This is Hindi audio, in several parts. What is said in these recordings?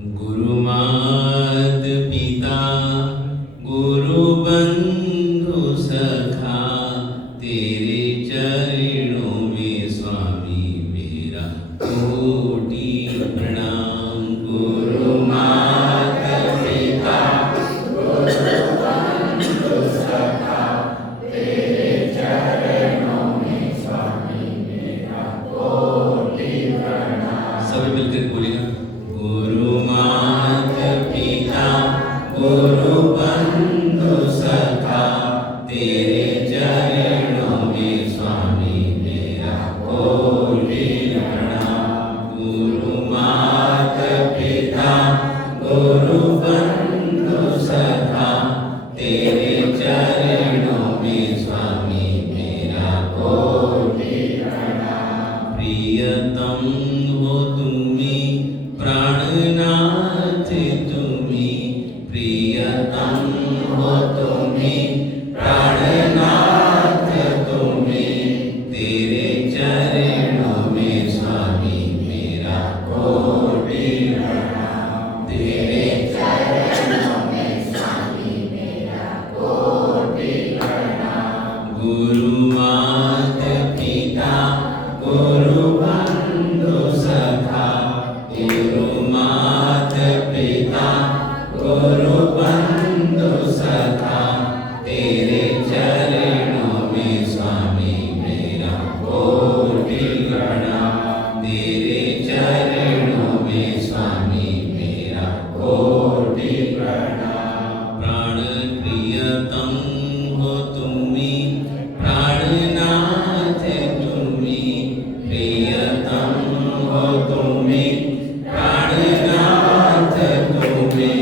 गुरु मात पिता गुरु बंधु सखा, तेरे चरणों में स्वामी मेरा कोटि प्रणाम। गुरु मात पिता गुरु बंधु सखा, तेरे चरणों में स्वामी मेरा कोटि प्रणाम। सभी मिलकर बोलिएगा, गुरु मात पिता गुरु बंधु सखा, तेरे चरणों में स्वामी मेरा कोटि प्रणाम। गुरु मात पिता गुरु बंधु सखा, तेरे चरणों में स्वामी मेरा कोटि प्रणाम। प्रियतम हो तुम्ही प्राणनाथ तुम्ही, प्रियतम हो तुम्ही प्राणनाथ तुम्ही, तेरे चरणों में स्वामी मेरा कोटि प्रणाम। तेरे चरणों में स्वामी मेरा कोटि प्रणाम। गुरु मात पिता गुरु बंधु सखा, गुरु मात पिता गुरु बंधु सखा, तेरे चरणों में स्वामी मेरा कोटि प्रणाम। तेरे चरणों में स्वामी मेरा कोटि प्रणाम। प्राण प्रियतम हो तुम्ही प्राणनाथ तुम्ही, प्रियतम हो तुम्ही प्राणनाथ तुम्ही,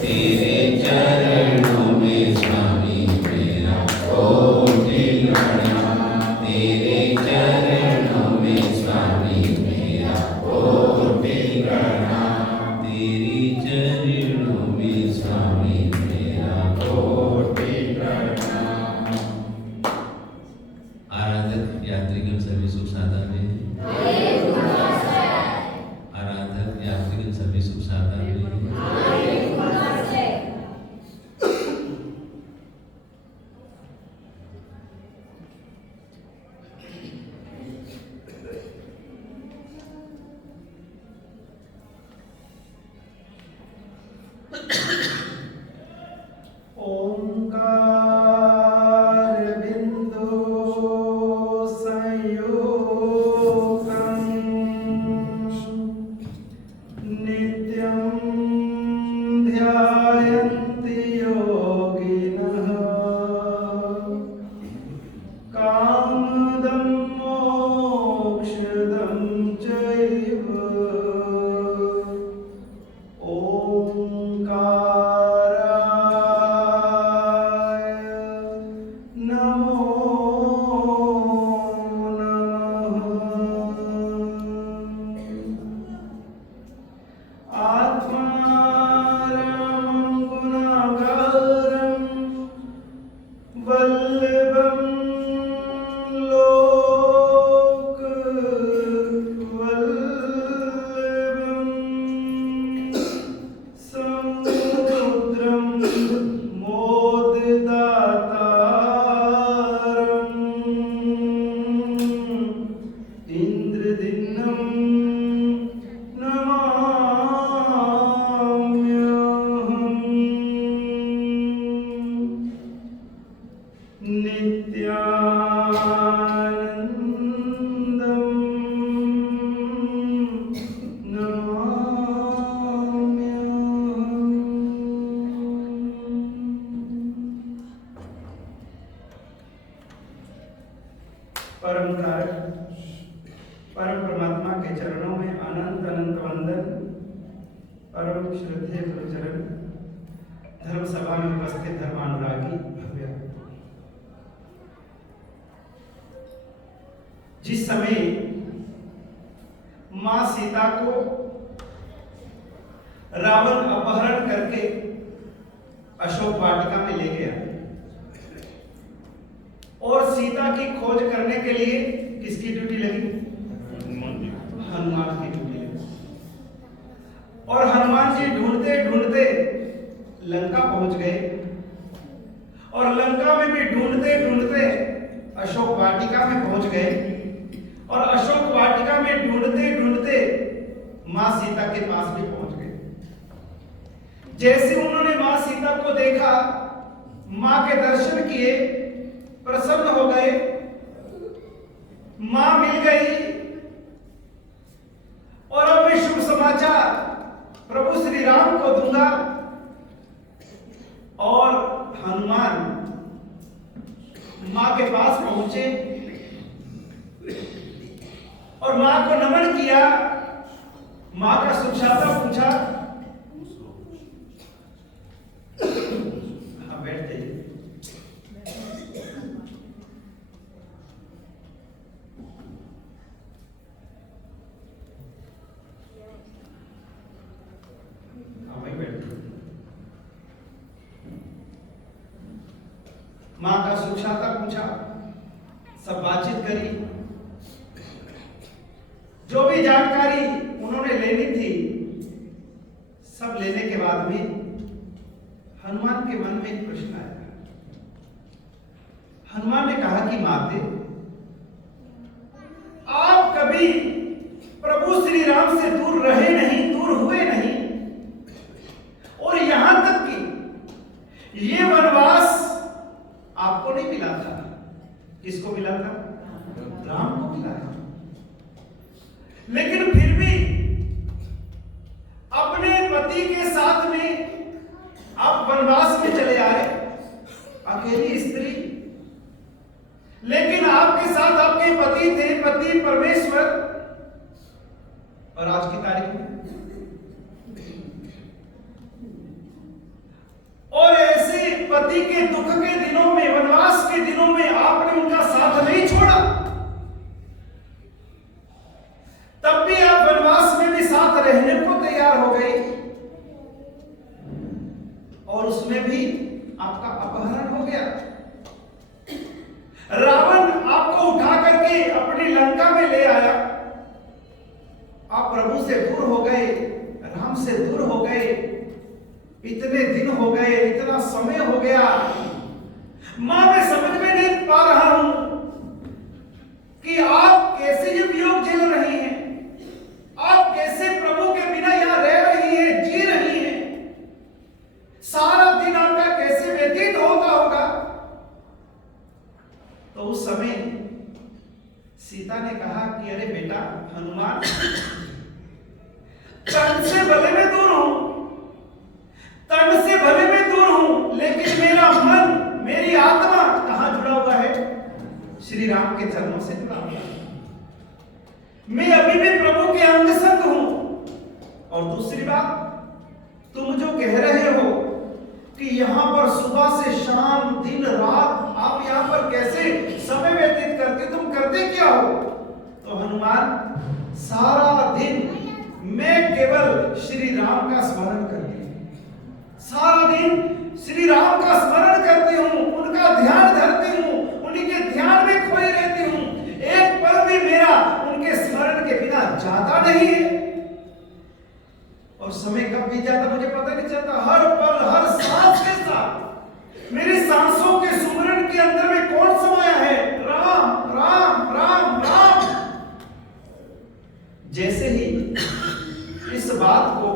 तेरे चरणों में स्वामी मेरा कोटि प्रणाम। तेरे चरणों में स्वामी मेरा कोटि प्रणाम। तेरे चरणों में स्वामी मेरा कोटि प्रणाम। आराधक यात्रीगण सभी सुख साधन में, आराधक यात्रीगण सभी सुख साधन में। ओंकार बिंदु संयुक्तं नित्यं ध्यायन्ति योगिनः, कामदं मोक्षदं चैव। ओंकाराय नमो नमः। आत्मारामं गुणाकारं वल्लभं लोकवल्लभं, समुद्रं मोददातारम्, इंद्रदिनं नमाम्यहम्। नित्यानन्दं नमाम्यहम्। परम कारक परम परमात्मा के चरणों में अनंत अनंत वंदन। परम श्रद्धेय गुरुचरण, धर्म सभा में उपस्थित धर्मानुरागी भव्य। जिस समय मां सीता को रावण अपहरण करके अशोक वाटिका में ले गया और सीता की खोज करने के लिए किसकी ड्यूटी लगी? हनुमान की ड्यूटी लगी। और हनुमान जी ढूंढते लंका पहुंच गए और लंका में भी ढूंढते ढूंढते अशोक वाटिका में पहुंच गए और अशोक वाटिका में ढूंढते ढूंढते मां सीता के पास भी पहुंच गए। जैसे उन्होंने मां सीता को देखा, मां के दर्शन किए, प्रसन्न हो गए, मां मिल गई और अब मैं शुभ समाचार प्रभु श्री राम को दूंगा। और हनुमान मां के पास पहुंचे और मां को नमन किया, मां का सुखशाता पूछा। हाँ, बैठ जाइए। हाँ भाई, बैठ। मां का सुखशाता पूछा, सब बातचीत करी, जो भी जानकारी उन्होंने लेनी थी सब लेने के बाद भी हनुमान के मन में एक प्रश्न आया। हनुमान ने कहा कि माते, आप कभी प्रभु श्री राम से दूर रहे नहीं, दूर हुए नहीं, और यहां तक कि ये वनवास आपको नहीं मिला था। किसको मिला था? राम को मिला था। लेकिन फिर भी अपने पति के साथ में आप वनवास में चले आए, अकेली स्त्री, लेकिन आपके साथ आपके पति थे, पति परमेश्वर। और आज की तारीख में और ऐसे पति के दुख के दिनों में, वनवास के दिनों में आपने उनका साथ नहीं छोड़ा, तब भी आप वनवास में भी साथ रहने को तैयार हो गए और उसमें भी आपका अपहरण हो गया। रावण आपको उठा करके अपनी लंका में ले आया, आप प्रभु से दूर हो गए, राम से दूर हो गए, इतने दिन हो गए, इतना समय हो गया। मां, मैं समझ में नहीं पा रहा हूं कि आप कैसे ये वियोग झेल रही हैं, आप कैसे प्रभु के बिना यहां रह रही हैं, जी रही हैं, सारा दिन आपका कैसे व्यतीत होता होगा। तो उस समय सीता ने कहा कि अरे बेटा हनुमान, तन से भले में दूर हूं, तन से भले में दूर हूं, लेकिन मेरा मन, मेरी आत्मा कहां जुड़ा हुआ है? श्री राम के चरणों से जुड़ा हुआ है। मैं अभी भी प्रभु के अंग संग हूं। और दूसरी बात, तुम जो कह रहे हो कि यहां पर सुबह से शाम, दिन रात आप यहां पर कैसे समय व्यतीत करते, तुम करते क्या हो? तो हनुमान, सारा दिन मैं केवल श्री राम का स्मरण करती हूं, सारा दिन श्री राम का स्मरण करती हूं, उनका ध्यान धरती हूं, उन्हीं के ध्यान में खोई रहती हूं। एक पल भी मेरा उनके स्मरण के बिना जाता नहीं है। और समय कब बीत जाता मुझे पता नहीं चलता। हर पल, हर सांस के साथ मेरी सांसों के सुमरण के अंदर में कौन समाया है? राम राम राम राम। जैसे ही इस बात को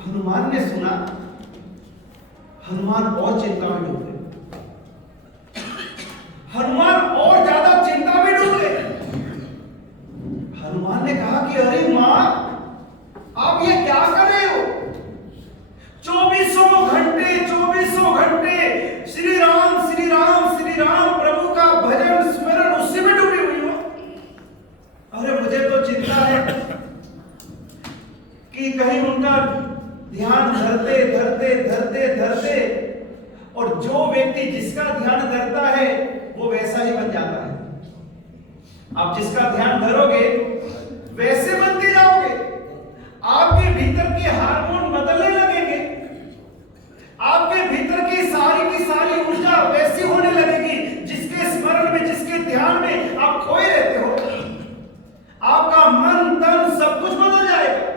हनुमान ने सुना, हनुमान और चिंता में डूब गए, हनुमान और ज्यादा चिंता में डूब गए। हनुमान ने कहा कि अरे मां, आप ये क्या कर रहे हो? 24 घंटे श्री राम श्री राम श्री राम प्रभु का भजन स्मरण उसी में डूबी हुई हो। अरे मुझे तो चिंता है कि कहीं उनका ध्यान धरते धरते धरते धरते, और जो व्यक्ति जिसका ध्यान धरता है वो वैसा ही बन जाता है। आप जिसका ध्यान धरोगे वैसे बनते जाओगे, आपके भीतर के हार्मोन बदलने लगेंगे, आपके भीतर की सारी ऊर्जा वैसी होने लगेगी जिसके स्मरण में, जिसके ध्यान में आप खोए रहते हो। आपका मन, तन सब कुछ बदल जाएगा।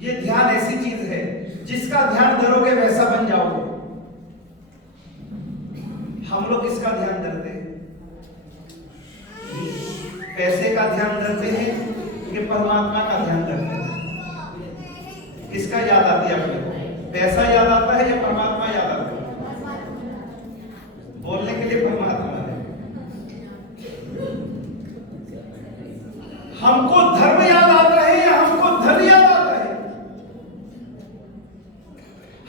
ये ध्यान ऐसी चीज है जिसका ध्यान धरोगे वैसा बन जाओगे। हम लोग किसका ध्यान धरते हैं? पैसे का ध्यान धरते हैं कि परमात्मा का ध्यान धरते हैं? किसका याद आती है अपने को? पैसा याद आता है या परमात्मा याद आता है? बोलने के लिए परमात्मा है। हमको धर्म याद आता है या हमको धन याद आता है?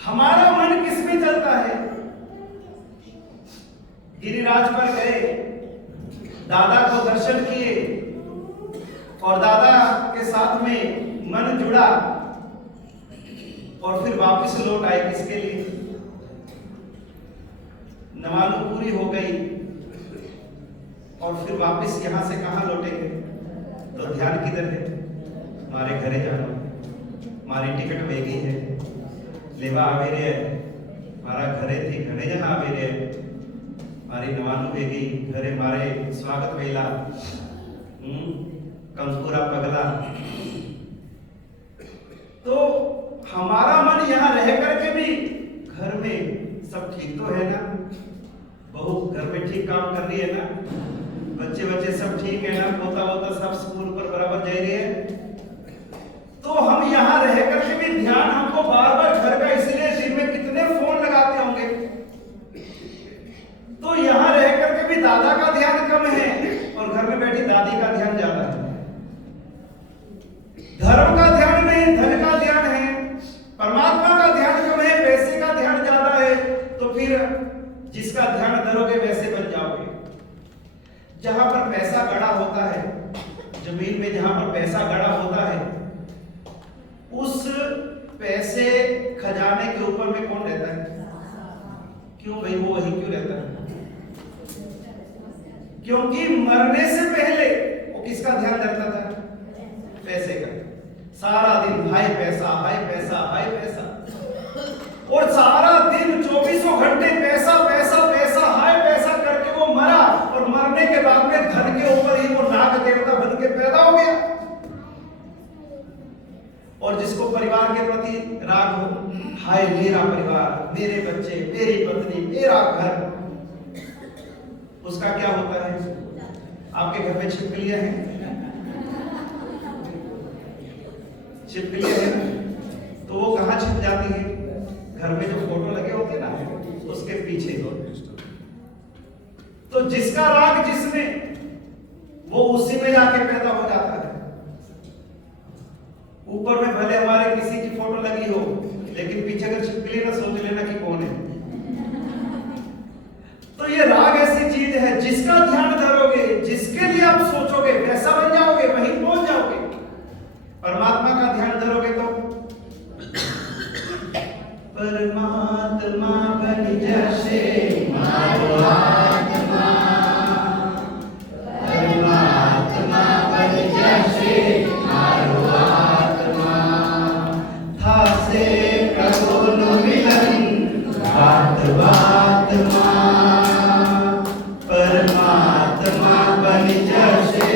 हमारा मन किस में चलता है? गिरिराज पर गए, दादा को दर्शन किए और दादा के साथ में मन जुड़ा और फिर वापस लौट आए। किसके लिए? नमाज़ पूरी हो गई और फिर वापस यहां से कहां लौटेंगे? तो ध्यान किधर है? हमारे घरे जाना, हमारी टिकट वेगी है, लेवा आवे रे, हमारा घरे थी घरे जाना आवे रे, हमारी नवानु वेगी घरे मारे स्वागत वेला, कंकुरा पगला। तो हमारा मन यहाँ रह करके भी घर में सब ठीक तो है ना? बहू घर में ठीक काम कर रही है ना? बच्चे सब ठीक है ना? पोता वोता सब स्कूल पर बराबर जा रही है? तो हम यहाँ रह करके भी ध्यान हमको बार बार घर का, इसलिए दिन में कितने फोन लगाते होंगे। तो यहाँ रह करके भी दादा का ध्यान कम है और घर में बैठी दादी का ध्यान ज्यादा है। धर्म का ध्यान नहीं, धन का ध्यान है। परमात्मा का ध्यान कम है, पैसे का ध्यान ज्यादा है। तो फिर जिसका ध्यान धरोगे वैसे बन जाओगे। जहां पर पैसा गड़ा होता है, जमीन में जहां पर पैसा गड़ा होता है, उस पैसे खजाने के ऊपर में कौन रहता है? क्यों भाई, वो वही क्यों रहता है? क्योंकि मरने से पहले वो किसका ध्यान रखता था? पैसे का। सारा दिन हाय पैसा, हाय पैसा, हाय पैसा, और सारा दिन 24 घंटे पैसा पैसा पैसा, हाय पैसा करके वो मरा और मरने के बाद में धन के ऊपर ही वो नाग देवता बन के पैदा हो गया। और जिसको परिवार के प्रति राग हो, हाय मेरा परिवार, मेरे बच्चे, मेरी पत्नी, मेरा घर, उसका क्या होता है? आपके घर में छिपकलियां हैं? छिपकलियां हैं तो वो कहां छिप जाती है? घर में जो फोटो लगे होते ना, उसके पीछे। तो जिसका राग जिसमें, वो उसी में जाके पैदा हो जाता है। ऊपर में भले हमारे किसी की फोटो लगी हो, लेकिन पीछे अगर छिपकली ना, सोच लेना कि कौन है। तो ये राग ऐसी चीज है, जिसका ध्यान धरोगे, जिसके लिए आप सोचोगे, वैसा बन जाओगे, वहीं पहुंच जाओगे। परमात्मा का ध्यान धरोगे तो परमात्मा बन जैसे मारो आत्मा, परमात्मा बन जैसे मारो आत्मा, था से प्रभु मिलन बात बात मां, परमात्मा बन जैसे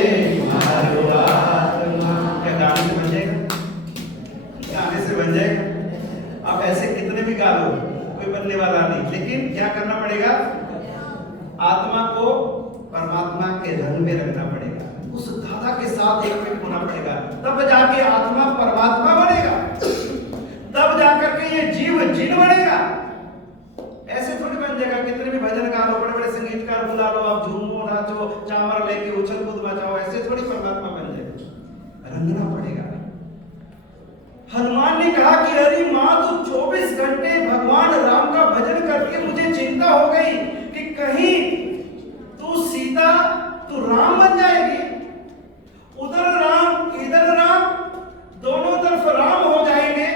मारो आत्मा। क्या गाने से बन जाएगा? गाने से बन जाएगा। आप ऐसे कितने भी गा लो, कोई बनने वाला नहीं। लेकिन क्या करना पड़ेगा? आत्मा को परमात्मा के रंग में रखना पड़ेगा, उस दादा के साथ एक में होना पड़ेगा, तब जाके आत्मा परमात्मा बनेगा, तब जाकर के ये जीव जिन बनेगा। ऐसे थोड़ी बन जाएगा। कितने भी भजन गा लो, बड़े बड़े संगीतकार बुला लो, आप झूमो नाचो, चामर लेके उछल कूद मचाओ, ऐसे थोड़ी परमात्मा बन जाएगा। रंगना पड़ेगा। हनुमान ने कहा कि अरे माँ, तू 24 घंटे भगवान राम का भजन करके मुझे चिंता हो गई कि कहीं तू सीता, तू राम बन जाएगी। उधर राम, इधर राम, दोनों तरफ राम हो जाएंगे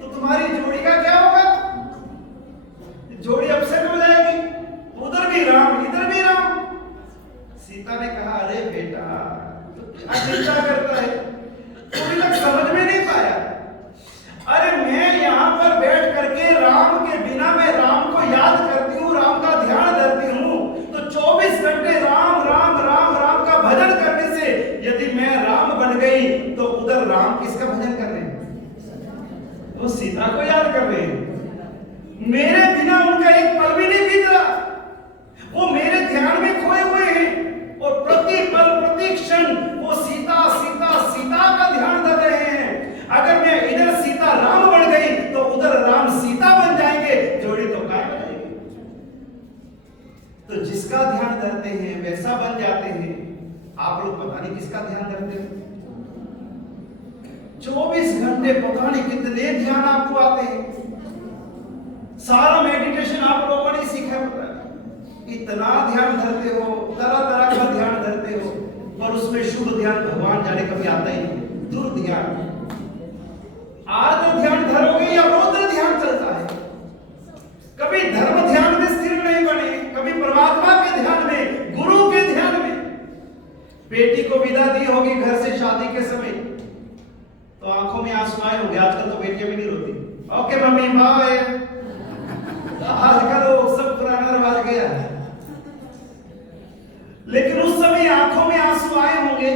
तो तुम्हारी जोड़ी का क्या होगा? जोड़ी अपसेट हो जाएगी। उधर भी राम, इधर भी राम। सीता ने कहा, अरे बेटा, तू क्या चिंता करता है? तू अभी तक समझ में नहीं पाया। अरे मैं यहाँ पर बैठ करके राम के बिना मैं राम को याद करती हूँ, राम का ध्यान धरती हूँ, तो 24 घंटे राम राम राम राम का भजन करने से यदि मैं राम बन गई तो उधर राम किसका भजन कर रहे हैं? वो सीता को याद कर रहे हैं। मेरे बिना उनका एक पल भी नहीं बीत रहा। वो मेरे ध्यान में खोए हुए हैं और प्रति पल प्रति क्षण वो सीता सीता सीता का ध्यान धर रहे हैं। अगर मैं इधर सीता राम बन गई तो उधर राम सीता बन जाएंगे, जोड़ी तो कायम रहेगी। तो जिसका ध्यान धरते हैं वैसा बन जाते हैं। आप लोग पता नहीं किसका ध्यान धरते हैं। 24 घंटे पता नहीं कितने ध्यान आपको आते हैं। सारा मेडिटेशन आप लोगों ने सीखा होता है। इतना ध्यान धरते हो, तरह तरह का ध्यान धरते हो, और उसमें शुभ ध्यान भगवान जाने कभी आता ही नहीं। दुर ध्यान, आर्द्र ध्यान धरोगे या रौद्र ध्यान चलता है। कभी धर्म ध्यान में स्थिर नहीं बने, कभी परमात्मा के ध्यान में, गुरु के ध्यान में। बेटी को विदा दी होगी घर से शादी के समय, तो आंखों में आंसू आए होंगे। आजकल तो बेटियां भी नहीं रोती। Okay mummy bye. आजकल सब पुराना रिवाज गया है, लेकिन उस समय आंखों में आंसू आए होंगे।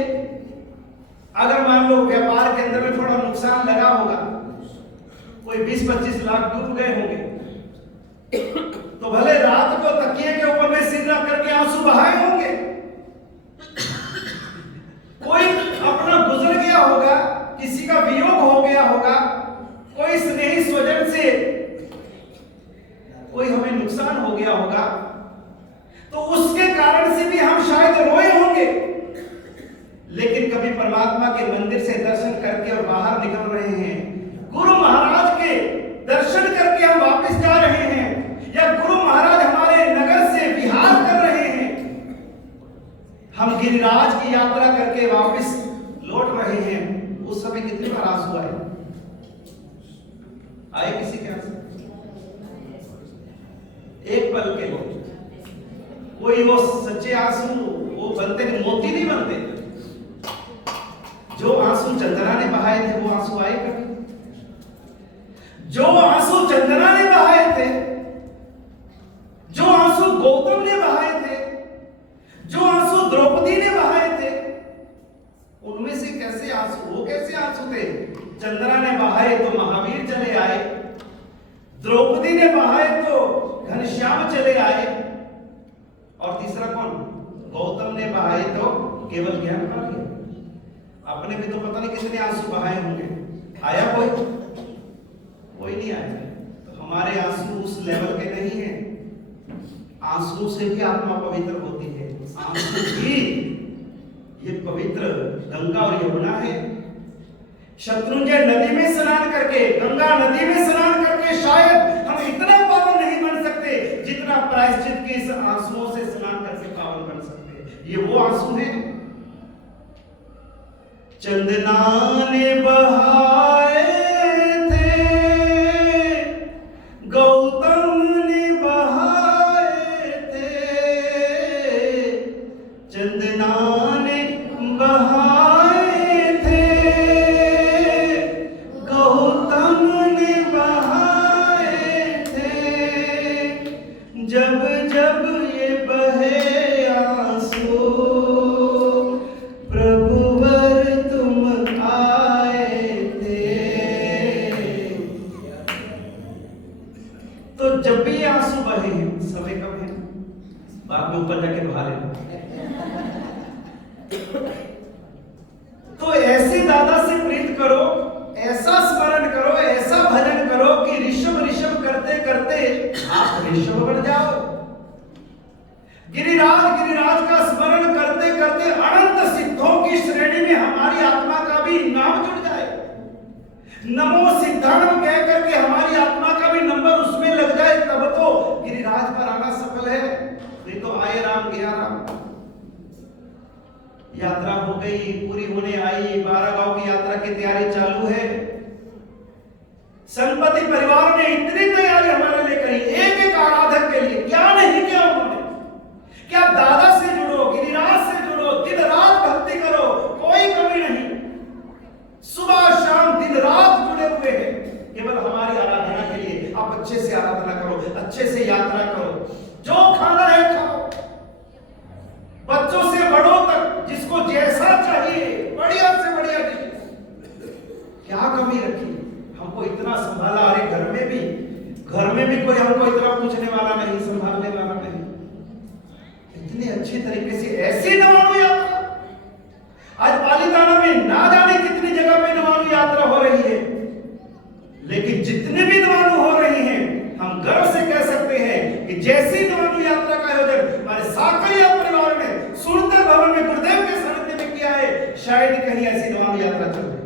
अगर मान लो व्यापार के अंदर में थोड़ा नुकसान लगा होगा, कोई 20-25 लाख डूब गए होंगे, तो भले रात को तकिए के ऊपर में सिर रख करके आंसू बहाए होंगे। कोई अपना गुजर गया होगा, किसी का वियोग हो गया होगा, कोई स्नेही स्वजन से कोई हमें नुकसान हो गया होगा, तो उसके कारण से भी हम शायद रोए होंगे। लेकिन कभी परमात्मा के मंदिर से दर्शन करके और बाहर निकल रहे हैं, गुरु महाराज के दर्शन करके हम वापस जा रहे हैं, या गुरु महाराज हमारे नगर से विहार कर रहे हैं, हम गिरिराज की यात्रा करके वापस लौट रहे हैं, उस समय कितनी बार आंसू आए किसी के आंसू? एक पल के लोग, कोई वो सच्चे आंसू वो बनते नहीं, मोती नहीं बनते। जो आंसू चंदना ने बहाए थे वो आंसू आए कभी? जो आंसू चंदना ने बहाए थे, जो आंसू गौतम ने बहाए थे, जो आंसू द्रौपदी ने बहाए थे, उनमें से कैसे आंसू, वो कैसे आंसू थे? चंद्रा ने बहाए तो महावीर चले आए, द्रौपदी ने बहाए तो घनश्याम चले आए, और तीसरा कौन? गौतम ने बहाए तो केवल ज्ञान पा लिया। अपने भी तो पता नहीं कितने आंसू बहाए होंगे। आया कोई? कोई नहीं आया। तो हमारे आंसू उस लेवल के नहीं है। आंसू से भी आत्मा पवित्र होती है। आंसू भी ये पवित्र गंगा और यमुना है। शत्रुंजय नदी में स्नान करके, गंगा नदी में स्नान करके शायद हम इतना पावन नहीं बन सकते जितना प्रायश्चित के इस आंसुओं से स्नान करके पावन बन सकते हैं। ये वो आंसू हैं। चंदना ने बहाए थे, गौतम ने बहाए थे, चंदना ने बहाए थे, गौतम ने बहाए थे। जब जब ये बहे आंसू, प्रभुवर तुम आए थे। तो जब भी आंसू बहे हैं, समय कब है? बाद में ऊपर जाके बहा लेना। तो ऐसे दादा से प्रीत करो, ऐसा स्मरण करो, ऐसा भजन करो कि ऋषभ ऋषभ करते करते आप ऋषभ बन जाओ। गिरिराज गिरिराज का स्मरण करते करते अनंत सिद्धों की श्रेणी में हमारी आत्मा का भी नाम जुड़ जाए। नमो सिद्धांत कह करके हमारी आत्मा का भी नंबर उसमें लग जाए, तब तो गिरिराज पर आना सफल है। नहीं तो आए राम गया राम। यात्रा हो गई, पूरी होने आई, 12 गांव की यात्रा की तैयारी चालू है। संपत्ति परिवार ने इतनी तैयारी हमारे लिए करी, एक एक आराधक के लिए। क्या नहीं किया उन्होंने? क्या दादा से जुड़ो, गिरिराज से जुड़ो, दिन रात भक्ति करो, कोई कमी नहीं। सुबह शाम दिन रात जुड़े हुए हैं केवल हमारी आराधना के लिए। आप अच्छे से आराधना करो, अच्छे से यात्रा करो, जो खाना है खाओ, बच्चों से बड़ों तक जिसको जैसा चाहिए बढ़िया से बढ़िया डिश। क्या कमी रखी? हमको इतना संभाला। अरे घर में भी कोई उनको इतना पूछने वाला नहीं, संभालने वाला नहीं। इतनी अच्छी तरीके से ऐसी नवाणु यात्रा आज पालीताना में ना जाने कितनी जगह पे नवाणु यात्रा हो रही है, लेकिन जितने भी नवाणु हो रही हैं हम गर्व से कह सकते हैं कि जैसी नवाणु यात्रा का आयोजन हमारे साकरिया परिवार में सुरतर भवन में गुरुदेव के सानिध्य में किया है, शायद कहीं ऐसी नवाणु यात्रा चल रही।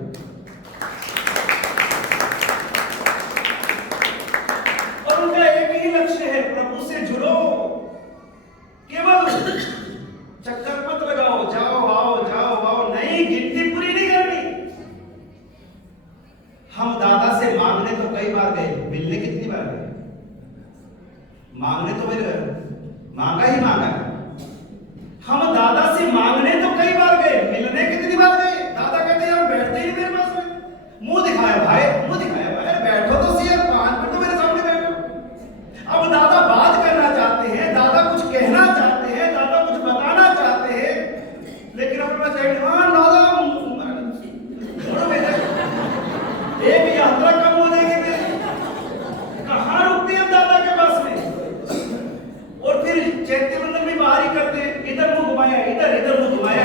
और उनका एक ही लक्ष्य है, प्रभु से जुड़ो, केवल चक्कर मत लगाओ, जाओ आओ, नहीं, गिनती पूरी नहीं करनी। हम दादा से मांगने तो कई बार गए, मिलने कितनी बार गए? मांगने तो मेरे मांगा ही मांगा। हम दादा से मांगने तो कई बार गए, मिलने कितनी बार गए? दादा कहते यार बैठते ही मेरे पास में, मुंह दिखाया भाई, बैठो तो सही, 5 मिनट तो मेरे सामने बैठो। अब दादा बात करना चाहते हैं, दादा कुछ कहना चाहते हैं, दादा कुछ बताना चाहते हैं, लेकिन अपना साइड दादा एक यात्रा कम हो जाएगी, कहां रुकते हैं दादा के पास में। और फिर चैत्य मंडल भी बाहर ही करते हैं, इधर मुंह घुमाया, इधर मुंह घुमाया,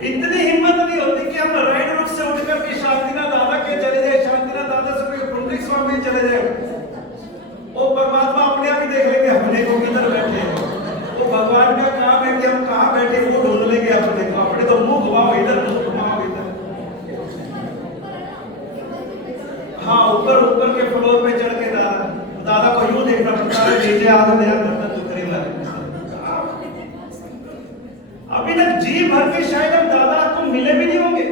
इतनी हिम्मत नहीं होती कि हम राइट रूट से उठ करके शांतिनाथ दादा के चले जाए, शांतिनाथ दादा से कोई पुंडरीक स्वामी चले जाए। वो परमात्मा अपने आप ही देख लेंगे अपने को किधर बैठे हैं। वो भगवान का काम है कि हम कहां बैठे वो ढूंढ लेंगे अपने को। अपने तो मुंह घुमाओ इधर, मुंह घुमाओ इधर। हाँ, ऊपर के फ्लोर पे चढ़ के दादा को यूं देखना पड़ता है, नीचे आधा नया करना तो करेगा। अभी तक जी भर के शायद हम दादा आपको मिले भी नहीं होंगे।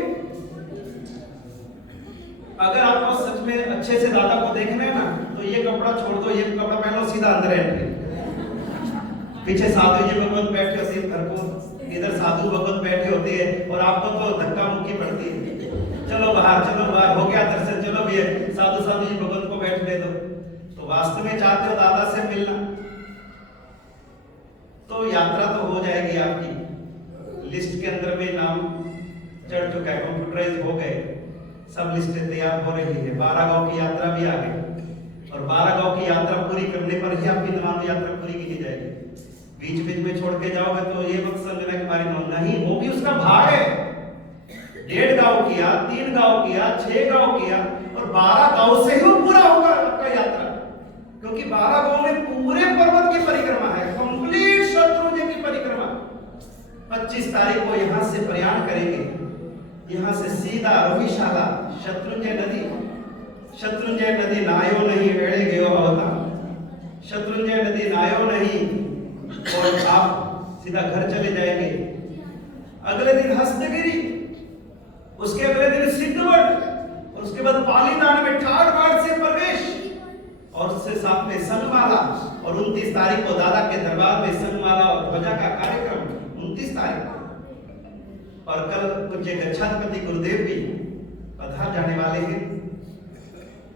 अगर आपको सच में अच्छे से दादा को देखना है ना, तो ये कपड़ा छोड़ दो, ये कपड़ा पहन लो, सीधा अंदर एंट्री। पीछे साधु जी भगवत बैठे होते हैं, घर को इधर साधु भगवत बैठे होते हैं, और आपको तो धक्का मुक्की पड़ती है, चलो बाहर, हो गया दर्शन, चलो भी साधु जी भगवत को बैठने दो। तो वास्तव में चाहते हो दादा से मिलना, तो यात्रा तो हो जाएगी आपकी, लिस्ट के अंदर में नाम चढ़ चुका है, कंप्यूटराइज हो गए, सब लिस्टें तैयार हो रही है। 12 गांव की यात्रा भी आ गई, और 12 गांव की यात्रा पूरी करने पर ही आपकी नवाणु यात्रा पूरी की जाएगी। बीच में छोड़ के जाओगे तो ये मत समझना कि हमारी नहीं, वो भी उसका भाग है। 1.5 गांव किया, 3 गांव किया, 6 गांव किया, और 12 गांव से ही पूरा होगा आपका यात्रा, क्योंकि 12 गांव में पूरे पर्वत की परिक्रमा है, कंप्लीट शत्रुंजय की परिक्रमा। 25 तारीख को यहां से प्रयाण करेंगे, यहां से सीधा रोहिशाला शत्रुंजय नदी नायो नहीं वेड़े गयो अवता, शत्रुंजय नदी नायो नहीं, और आप सीधा घर चले जाएंगे। अगले दिन हस्तगिरी, उसके अगले दिन सिद्धवट, और उसके बाद पालीताना में ठाट बाट से प्रवेश, और उससे साथ में संगमाला, और 29 तारीख को दादा के दरबार में संगमाला और ध्वजा का कार्यक्रम 29 तारीख को। और कल पूज्य गच्छाधिपति गुरुदेव भी पधार जाने वाले हैं।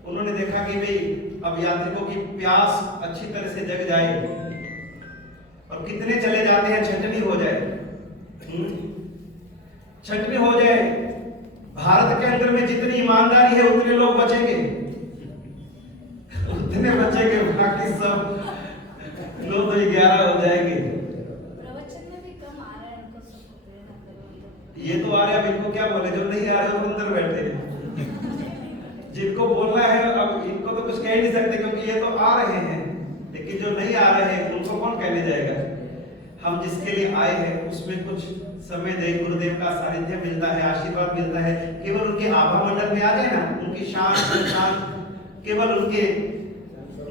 उन्होंने देखा कि भाई अब यात्रिकों की प्यास अच्छी तरह से जग जाए, और कितने चले जाते हैं छटनी हो जाए, छटनी हो जाए। भारत के अंदर में जितनी ईमानदारी है उतने लोग बचेंगे, उतने बचेंगे, बाकी सब लोग तो 11 हो जाएंगे। प्रवचन में भी कम आ रहा है, उनको ये तो आ रहा है, इनको क्या बोले, जो नहीं आ रहे वो अंदर बैठे हैं। जिनको बोलना है अब इनको तो कुछ कह नहीं सकते, क्योंकि ये तो आ रहे हैं, लेकिन जो नहीं आ रहे हैं उनको कौन कहने जाएगा। हम जिसके लिए आए हैं उसमें कुछ समय दे, गुरुदेव का सानिध्य मिलता है, आशीर्वाद मिलता है। केवल उनके आभा मंडल में आ जाए ना, उनकी शान केवल उनके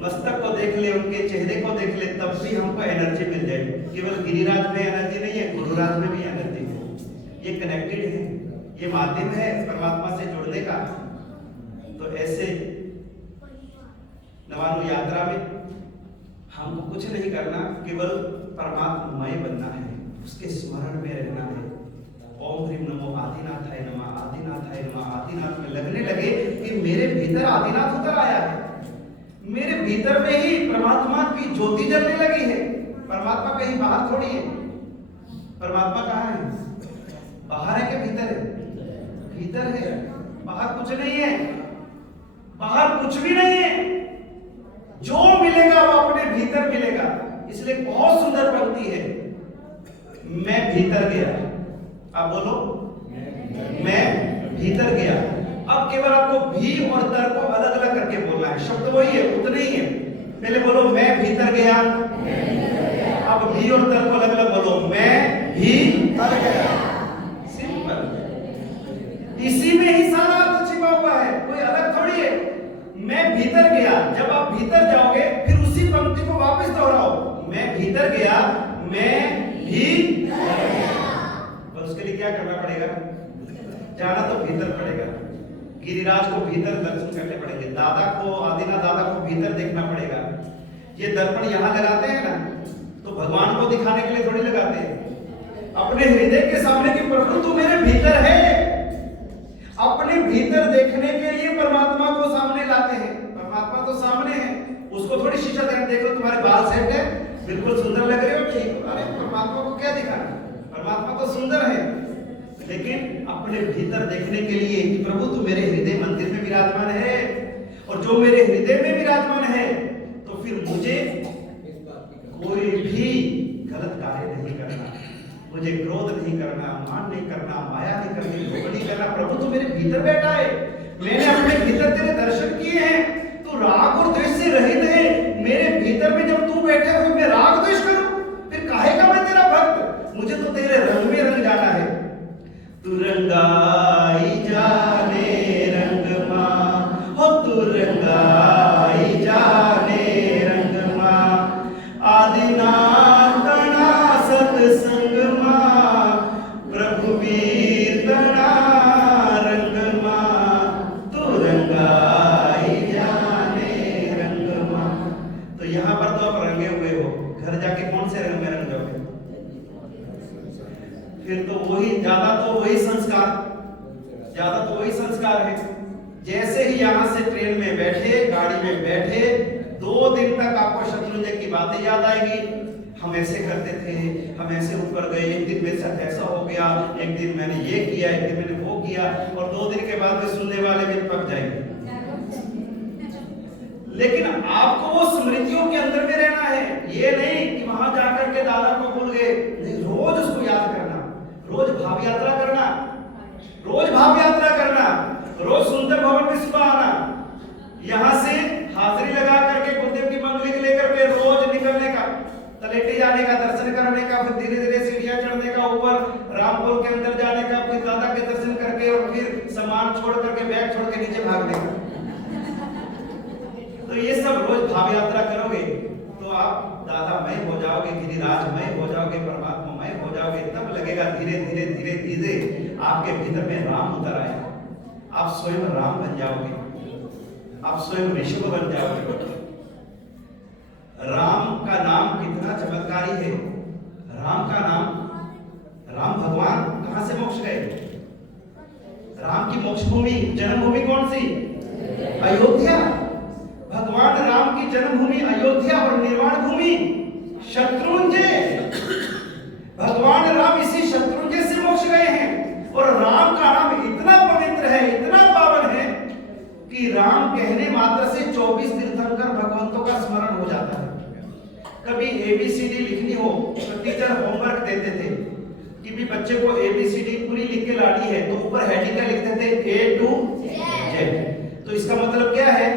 मस्तक को देख ले, उनके चेहरे को देख ले, तब भी हमको एनर्जी मिल जाएगी। केवल गिरिराज में एनर्जी नहीं है, गुरुराज में भी एनर्जी है। ये कनेक्टेड है, ये माध्यम है परमात्मा से जुड़ने का। तो ऐसे नवाणु यात्रा में हमको कुछ नहीं करना, केवल परमात्ममय बनना है, उसके स्मरण में रहना है। ओम ह्रीम नमो आदिनाथाय नमः, आदिनाथाय नमः। आदिनाथ में लगने लगे कि मेरे भीतर आदिनाथ उतर आया है, मेरे भीतर में ही परमात्मा की ज्योति जलने लगी है। परमात्मा कहीं बाहर थोड़ी है, परमात्मा कहाँ है? बाहर है कि भीतर है? भीतर है, बाहर कुछ नहीं है, बाहर कुछ भी नहीं है। मिलेगा। इसलिए बहुत सुंदर पंक्ति है, मैं भीतर गया। आप बोलो, मैं भीतर गया। अब केवल आपको भी और तर को अलग अलग करके बोलना है, शब्द वही है, उतने ही है। पहले बोलो मैं भीतर गया, अब भी और तर को अलग अलग बोलो, मैं भीतर गया। सिंपल, इसी में ही सारा अर्थ छिपा हुआ है, कोई अलग थोड़ी है। मैं भीतर गया, जब आप भीतर जाओगे फिर उसी पंक्ति को वापस दोहराओ, मैं भीतर गया, मैं भीतर गया। और उसके लिए क्या करना पड़ेगा? जाना तो भीतर पड़ेगा, गिरिराज को भीतर दर्शन करने पड़ेंगे, दादा को, आदिनाथ दादा को भीतर देखना पड़ेगा। ये दर्पण यहाँ लगाते हैं ना, तो भगवान को दिखाने के लिए थोड़ी लगाते हैं, अपने हृदय के सामने कि प्रभु तू मेरे भीतर है। अपने भीतर देखने के लिए परमात्मा को सामने लाते हैं। परमात्मा तो सामने है, उसको थोड़ी शीशा देख, देखो तुम्हारे बाल सेट है, बिल्कुल सुंदर लग रहे हो, ठीक। अरे परमात्मा को क्या दिखाना, परमात्मा तो सुंदर है, लेकिन अपने भीतर देखने के लिए कि प्रभु तू मेरे हृदय मंदिर में विराजमान है, और जो मेरे हृदय में विराजमान है तो फिर मुझे कोई भी गलत कार्य नहीं करना, मुझे क्रोध नहीं करना, मान नहीं करना, माया नहीं करनी, लोभ नहीं करना। प्रभु तू मेरे भीतर बैठा है, मैंने अपने भीतर तेरे दर्शन किए हैं, तू राग और द्वेष से रहित है। मेरे भीतर में जब तू बैठे हो मैं राग द्वेष करूं, फिर काहे का मैं तेरा भक्त? मुझे तो तेरे रंग में रंग जाना है। तू रंगाई जाने रंग मां, हो तू रंगाई जाने रंग मां, आदिनाथ तना सत्संग मां, प्रभु वीर तना रंग मां, तू रंगाई जाने रंग मां। तो यहाँ पर तो आप रंगे हुए हो, घर जाके कौन से रंग में रंग जाओगे? फिर तो वही ज्यादा तो वही संस्कार है। जैसे ही यहाँ से ट्रेन में बैठे, गाड़ी में बैठे, 2 दिन तक आपको शत्रुंजय की बातें याद आएगी। हम ऐसे करते थे, हम ऐसे ऊपर गए, एक दिन मेरे साथ ऐसा हो गया, एक दिन मैंने ये किया, एक दिन मैंने वो किया, और 2 दिन के बाद में सुनने वाले भी पक जाएंगे। लेकिन आपको वो स्मृतियों के अंदर में रहना है, ये नहीं कि वहां जाकर के दादा को भूल गए। रोज उसको याद करना, रोज भाव यात्रा करना, रोज भाव यात्रा करना, रोज सुंदर भवन में सुबह आना, यहां से हाजिरी लगा करके गुरुदेव की मंगली के लेकर के रोज निकलने का, तलेटी जाने का, दर्शन करने का, फिर धीरे धीरे सीढ़ियां चढ़ने का, ऊपर रामपुर के अंदर जाने का, फिर दादा के दर्शन करके और फिर सामान छोड़ करके, बैग छोड़ के नीचे भागने का। तो ये सब रोज भाव यात्रा करोगे तो आप दादामय हो जाओगे, गिरिराजमय हो जाओगे, परमात्मामय हो जाओगे। तब लगेगा धीरे धीरे धीरे धीरे आपके भीतर में राम उतर आएगा, आप स्वयं राम बन जाओगे, आप स्वयं ऋषभ बन जाओगे। राम का नाम कितना चमत्कारी है। राम का नाम, राम भगवान कहां से मोक्ष गए? राम की मोक्ष भूमि, जन्मभूमि कौन सी? अयोध्या। भगवान राम की जन्मभूमि अयोध्या और निर्वाण भूमि शत्रुंजय। भगवान राम इसी शत्रुंजय से मोक्ष गए हैं। और राम का नाम इतना पवित्र है, इतना पावन है कि राम कहने मात्र से 24 तीर्थंकर भगवंतों का स्मरण हो जाता है। कभी ABCD लिखनी हो तो टीचर होमवर्क देते थे कि भी बच्चे को ABCD पूरी लिख के लानी है, तो ऊपर हेडिंग क्या लिखते थे? A to Z। तो इसका मतलब क्या है?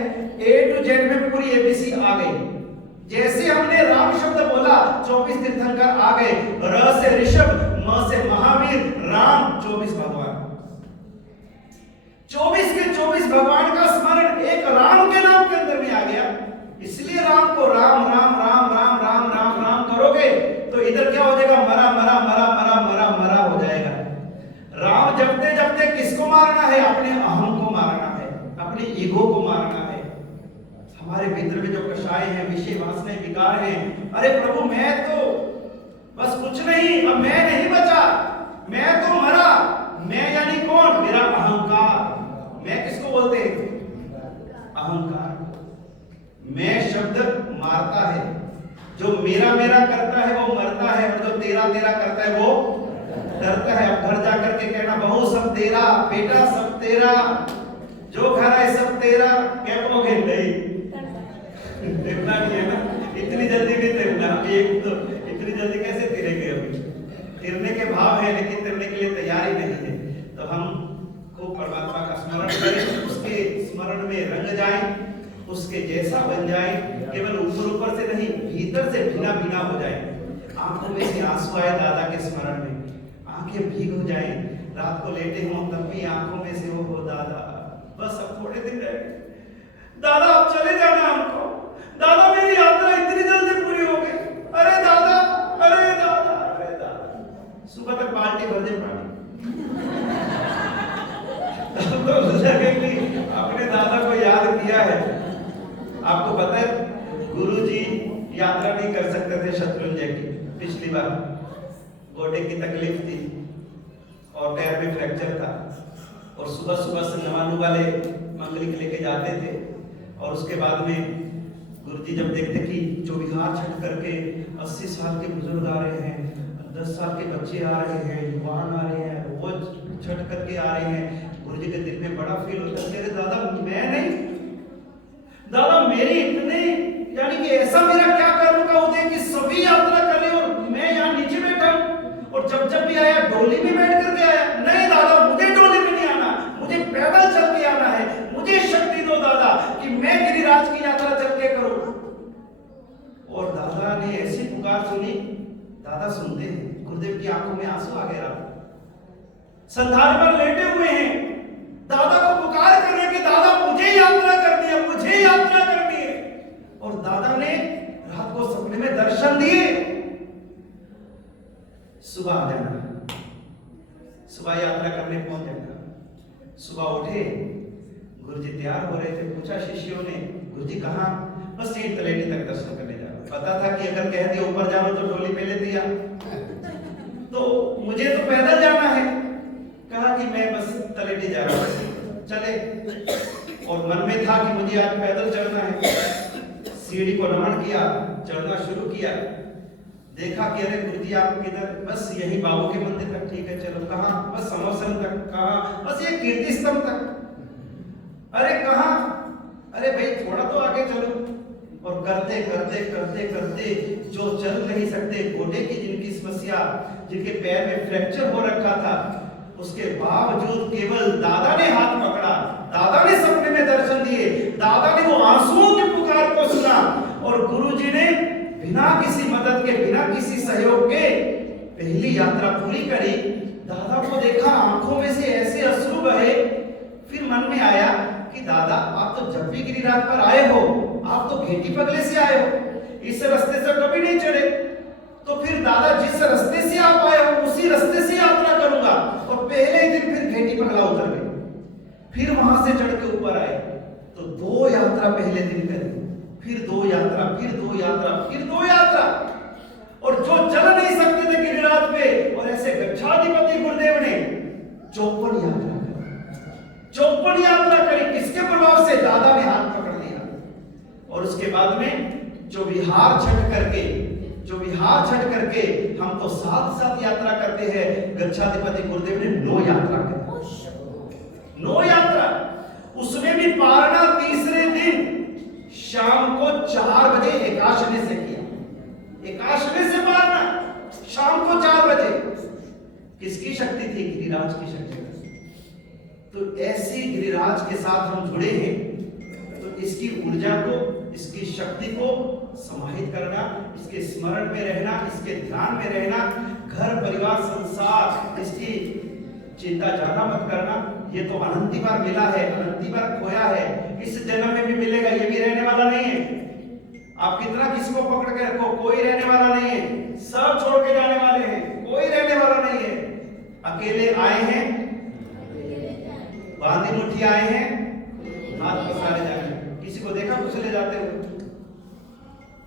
A to Z में पूरी ABC आ गई। जैसे हमने राम शब्द बोला 24 तीर्थंकर आ गए, र से ऋषभ, म से महावीर, राम 24 भगवान। 24 के 24 भगवान का स्मरण एक राम के नाम के अंदर में आ गया। इसलिए राम को राम राम राम राम राम राम राम करोगे तो इधर क्या हो जाएगा? मरा मरा मरा मरा मरा मरा हो जाएगा। राम जपते जपते किसको मारना है? अपने अहम को मारना है, अपने ईगो को मारना है। हमारे भीतर में जो कषाय है, विषय वासनाएं, विकार हैं, अरे प्रभु मैं तो बस कुछ नहीं, अब मैं नहीं बचा, मैं तो मरा। मैं यानी कौन? मेरा अहंकार। मैं किसको बोलते हैं? अहंकार। मैं शब्द मारता है, जो मेरा मेरा करता है वो मरता है, और जो तेरा तेरा करता है वो डरता है। अब घर जाकर के कहना बहू सब तेरा, बेटा सब तेरा, जो घर है सब तेरा। क्या कहोगे? नहीं, देखना नहीं है ना, इतनी जल्दी नहीं तैरना, एक तो इतनी जल्दी कैसे तैरेंगे अभी? तैरने के भाव है लेकिन तैरने के लिए तैयारी नहीं है। तो हम खूब परमात्मा का स्मरण करें, उसके स्मरण में रंग जाएं, उसके जैसा बन जाए, केवल ऊपर से नहीं भीतर से भीना भीना हो जाए। आंखों में से आंसू आए दादा के स्मरण में, आंखें भीग हो जाए, रात को लेटे हों तब भी आंखों में से वो हो दादा बस अब थोड़े दिन रह गए, दादा अब चले जाना हमको, दादा मेरी यात्रा इतनी जल्दी पूरी हो गई, अरे दादा अरे दादा अरे दादा। सुबह तक बाल्टी भर दे पानी तो लगेगी अपने दादा को याद किया है। आपको पता है गुरुजी यात्रा नहीं कर सकते थे शत्रुंजय की, पिछली बार गोडे की तकलीफ थी और पैर में फ्रैक्चर था, और सुबह सुबह से नवानू वाले मंगलिक लेके जाते थे, और उसके बाद में गुरुजी जब देखते कि चौबिहार छठ करके 80 साल के बुजुर्ग आ रहे हैं, 10 साल के बच्चे आ रहे हैं, युवान आ रहे हैं, रोज छठ करके आ रहे हैं, गुरुजी के दिल में बड़ा फील होता है, अरे दादा मैं नहीं, दादा मेरी इतने यानी कि ऐसा मेरा क्या कर्म का उदय कि सभी यात्रा करें और मैं यहाँ नीचे बैठा हूँ, और जब भी आया डोली में बैठ करके आया, नहीं दादा मुझे डोली में नहीं आना, मुझे पैदल चल के आना है, मुझे शक्ति दो दादा कि मैं गिरिराज की यात्रा चल के करूं। और दादा ने ऐसी पुकार सुनी, दादा सुनते हैं, गुरुदेव की आंखों में आंसू आ गया, संधार पर लेटे हुए हैं, दादा को पुकार कर रहे कि दादा मुझे यात्रा करनी है, मुझे यात्रा करनी है। और दादा ने रात को सपने में दर्शन दिए, सुबह आ जाना, सुबह यात्रा करने पहुंच जाना। सुबह उठे, गुरुजी तैयार हो रहे थे, पूछा शिष्यों ने गुरुजी कहाँ? बस ये तलेटी तक दर्शन करने जा रहा। पता था कि अगर कह दिया ऊपर जाओ तो डोली पे ले दिया, तो मुझे तो पैदल जाना है, कहा कि मैं बस तलेटी जा रहा हूँ, चले। और मन में था कि मुझे आज पैदल चलना है, सीढ़ी को नमन किया, चढ़ना शुरू किया, देखा कि अरे गुरुजी आप किधर? बस यही बाबू के मंदिर तक, ठीक है चलो। कहाँ? बस समोसन तक। कहाँ? बस ये कीर्ति स्तंभ तक। अरे कहाँ? अरे भाई थोड़ा तो आगे चलो। और करते करते करते करते जो चल नहीं सकते, गोडे की जिनकी समस्या, जिनके पैर में फ्रैक्चर हो रखा था, उसके बावजूद केवल दादा ने हाथ पकड़ा, दादा ने सपने में दर्शन दिए, दादा ने वो आंसुओं की पुकार को सुना, और गुरुजी ने बिना किसी मदद के, बिना किसी सहयोग के पहली यात्रा पूरी करी। दादा को देखा, आंखों में से ऐसे अश्रु बहे। फिर मन में आया कि दादा आप तो जब भी गिरिराज पर आए हो, आप तो घेटी पगले से आए हो, इस रास्ते से कभी नहीं चढ़े, तो फिर दादा जिस रास्ते से आप आए हो उसी रास्ते से यात्रा करूंगा। और पहले ही दिन फिर घेटी पगला उतर गए, फिर वहां से चढ़ के ऊपर आए, तो 2 यात्रा पहले दिन करी, फिर 2 यात्रा, फिर 2 यात्रा, फिर 2 यात्रा। और जो चल नहीं सकते थे गिरिराज पे, और ऐसे गच्छाधिपति गुरुदेव ने 54 यात्रा करी, 54 यात्रा करी। किसके प्रभाव से? दादा ने हाथ पकड़ लिया। और उसके बाद में जो विहार छठ करके, जो विहार छठ करके हम तो साथ यात्रा करते हैं, गच्छाधिपति गुरुदेव ने 9 यात्रा करी, 9 यात्रा। उसमें भी पारना तीसरे दिन शाम को 4 बजे एकाशने से किया, एकाशने से पारना शाम को 4 बजे। किसकी शक्ति थी? गिरिराज की शक्ति। तो ऐसी गिरिराज के साथ हम जुड़े हैं, तो इसकी ऊर्जा को, इसकी शक्ति को समाहित करना, इसके स्मरण में रहना, इसके ध्यान में रहना, घर परिवार संसार इसकी चिंता ज्यादा मत करना। ये तो अनंती बार मिला है, अनंती बार खोया है, इस जन्म में भी मिलेगा, ये भी रहने वाला नहीं है। आप कितना किसको पकड़ के रखो, कोई रहने वाला नहीं है, सब छोड़ के जाने वाले हैं, कोई रहने वाला नहीं है। अकेले आए हैं, बांधी मुट्ठी आए हैं, हाथ पसारे जाए। किसी को देखा कुछ ले जाते हुए?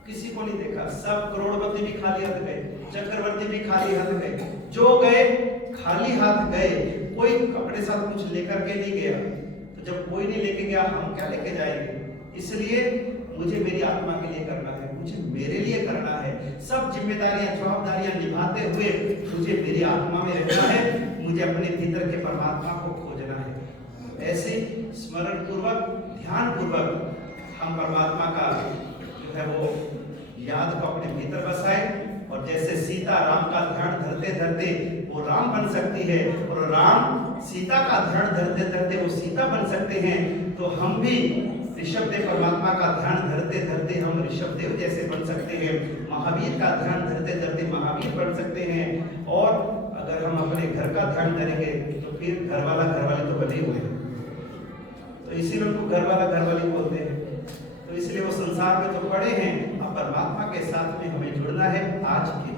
किसी को नहीं देखा। सब करोड़पति भी खाली हाथ गए, चक्रवर्ती भी खाली हाथ गए, जो गए खाली हाथ गए। कोई अपने साथ कुछ लेकर के नहीं गया। तो जब कोई नहीं लेके गया, हम क्या लेके जाएंगे? इसलिए मुझे मेरी आत्मा के लिए करना है, मुझे मेरे लिए करना है। सब जिम्मेदारियां, जवाबदारियां निभाते हुए मुझे मेरी आत्मा में रहना है, मुझे अपने भीतर के परमात्मा को खोजना है। ऐसे स्मरण पूर्वक, ध्यान पूर्वक हम परमात्मा का जो है वो धरते धरते वो राम बन सकती है, और राम सीता का ध्यान धरते धरते वो सीता बन सकते हैं, तो हम भी ऋषभदेव परमात्मा का ध्यान धरते धरते हम ऋषभदेव जैसे बन सकते हैं, महावीर का ध्यान धरते धरते महावीर बन सकते हैं। और अगर हम अपने घर का ध्यान धरेंगे तो फिर घर वाले तो बने हुए हैं, तो इसीलिए उनको घर वाली बोलते हैं। तो इसलिए वो संसार में तो पड़े हैं, अब परमात्मा के साथ में हमें जुड़ना है आज की